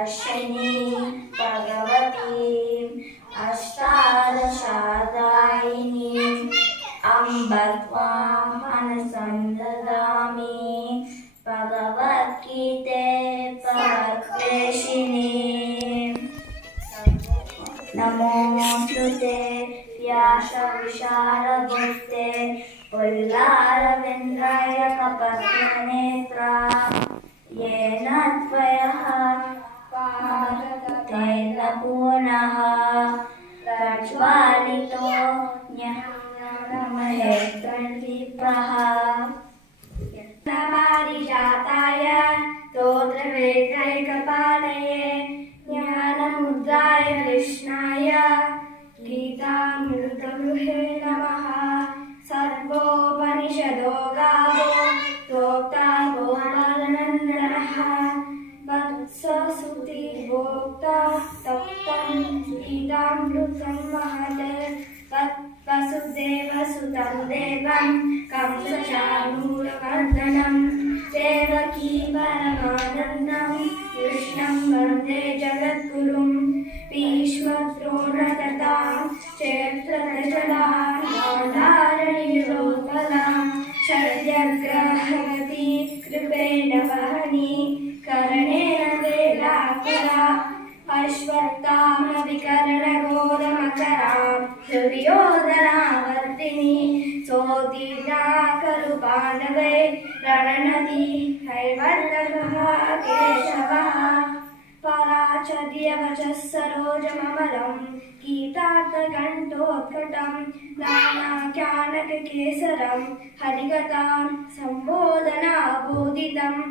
वर्षिणी भगवतीम् अष्टादशाध्यायिनीम् अम्ब त्वां मनसं ददामि भगवद्गीते परक्लेशिनीम् नमोऽस्तुते व्यासविशालबुद्धे पुल्लारविन्दाय कपटनेत्रा येन त्वया पादतेन पुनः प्रज्वालितो ज्ञानमहेन्द्रदीपः पारिजाताय स्तोत्रवेत्रैकपाणये ज्ञानमुद्राय कृष्णाय गीतामृतगुहे नमः। सर्वोपनिषदो गावो प्रोक्ता गोपालनन्दनः वत्ससुतिर्भोक्ता तप्तं गीतामृतं महत् वसुदेवसुतं देवं कंसचाणूरमर्दनं देवकी परमानन्दं कृष्णं वन्दे जगद्गुरुं भीष्मद्रोणतथा क्षेत्रजलान् गान्धारनिरोधलां शल्यग्रहवती कृपेण वहनी करणेन वेलाकुला अश्वत्थामविकरणघोरमकरां दुर्योधनावर्तिनी सोदीर्णा खलु पाण्डवै रणनदी कैवर्तकः केशवः पराचर्यवचः सरोजममलं गीतार्थकण्ठोत्कटं नानाख्यानककेसरं हरिकथां सम्बोधनाबोधितम्